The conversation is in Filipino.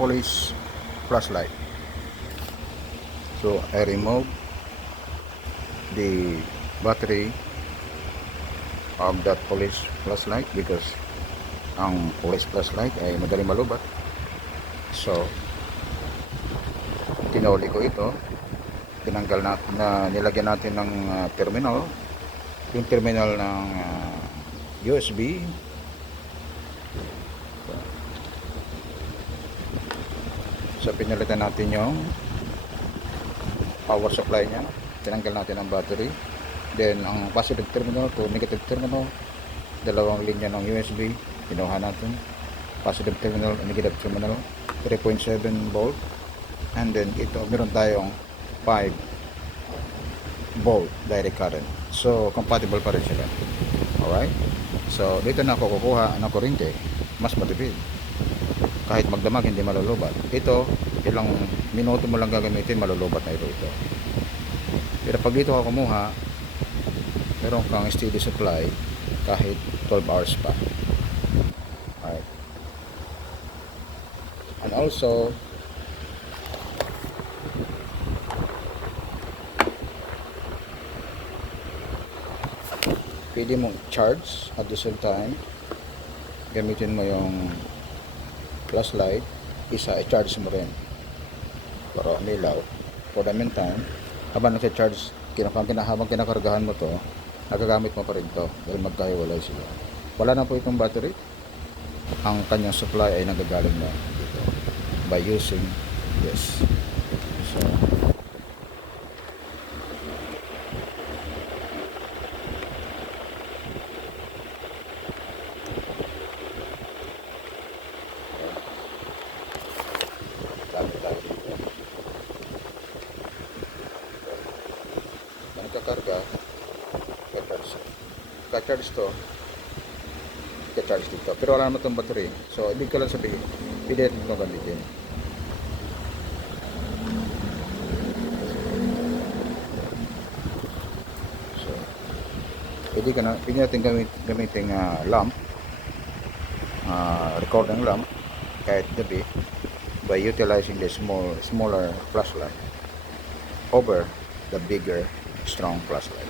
police flashlight. So I remove the battery of that police flashlight because ang police flashlight ay madaling malubat. So tinuli ko ito, tinanggal na nilagyan natin ng terminal, yung terminal ng USB. So pinalitan natin yung power supply nya, tinanggal natin ang battery, then ang positive terminal to negative terminal, dalawang linya ng USB kinuha natin, positive terminal and negative terminal, 3.7 volt, and then ito meron tayong 5 volt direct current, so compatible pa rin sila. Alright, so dito na ako kukuha ng kuryente, mas matipid, kahit magdamag hindi malulubat. Ito ilang minuto mo lang gagamitin, malulubat na ito. Pero pag dito ka kumuha, meron kang steady supply kahit 12 hours pa. Alright, and also pwede mong charge at the same time gamitin mo yung flashlight, isa i-charge mo rin para umilaw. For the meantime, habang nag-charge, habang kinakargahan mo to, nagagamit mo pa rin to dahil magkahiwalay sila. Wala na po itong battery, ang kanyang supply ay nagagaling na dito by using this. So nagkakarga, ka-charge to, ka-charge dito, pero wala naman itong battery, so ibig ko lang sabihin pwede natin itong gamitin. So pwede natin gamitin lamp, recording lamp kahit gabi by utilizing the smaller flashlight over the bigger strong flashlight.